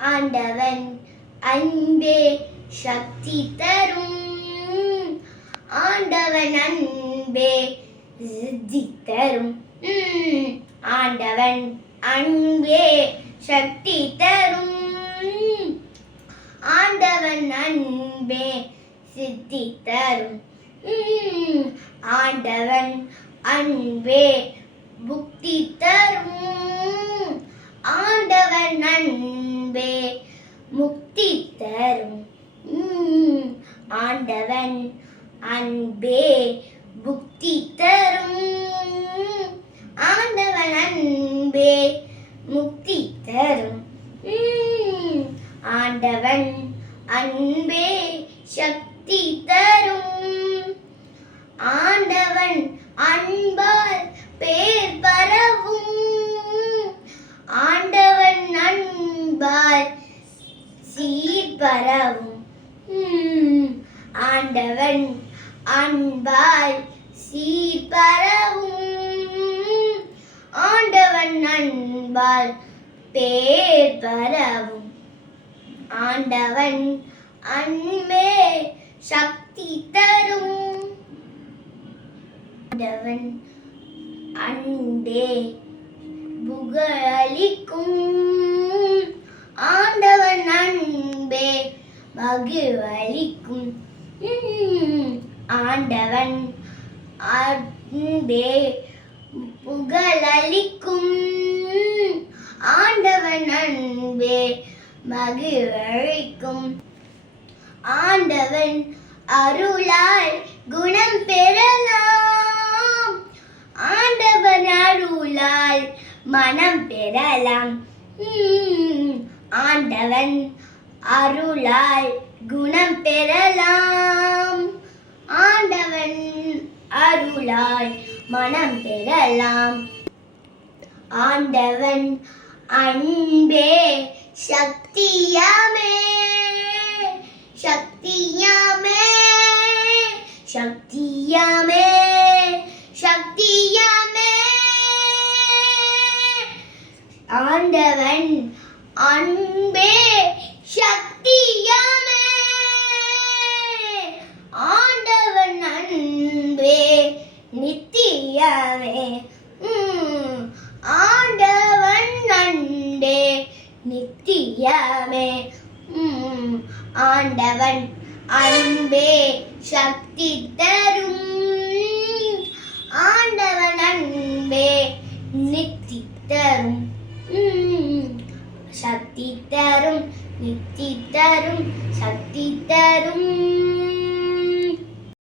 ஆண்டவன் அன்பே சக்தி தரும். ஆண்டவன் அன்பே சித்தி தரும். ஆண்டவன் அன்பே சக்தி தரும். ஆண்டவன் அன்பே சித்தி தரும். ஆண்டவன் அன்பே புக்தி தரும். ஆண்டவன் அன்பே முக்தி தரும் ம், ஆண்டவன் அன்பே புக்தி தரும். ஆண்டவன் அன்பே முக்தி தரும். ஆண்டவன் அன்பே சக்தி தரும். ஆண்டவன் அன்பால் பேர் பரவும். ஆண்டவன் அன்பால் சீர் பரவும். ஆண்டவன் அன்பால் சீர்பரவும். ஆண்டவன் அன்பால் பேர் பரவும். ஆண்டவன் அன்பே சக்தி தரும். ஆண்டவன் அன்பே புகழிக்கும் ஆண்டவன் அன்பே மகிழ்வளிக்கும். ஆண்டவன் அன்பே புகழளிக்கும். ஆண்டவன் அன்பே மகிழ்வளிக்கும் ஆண்டவன் அருளால் குணம் பெறலாம். ஆண்டவன் அருளால் மனம் பெறலாம். ஆண்டவன் அருளால் குணம் பெறலாம். ஆண்டவன் அருளால் மனம் பெறலாம். ஆண்டவன் அன்பே சக்தியாமே சக்தியாமே சக்தியாமே சக்தியாமே. ஆண்டவன் அன்பே சக்தியாமே ஆண்டவன் அன்பே நித்தியவே. ஆண்டவன் நண்டே நித்தியமே. ஆண்டவன் அன்பே. சக்தி தரும். ஆண்டவன் அன்பே. நித்தி தரும். சக்தி தரும். நித்தி தரும். சக்தி தரும்.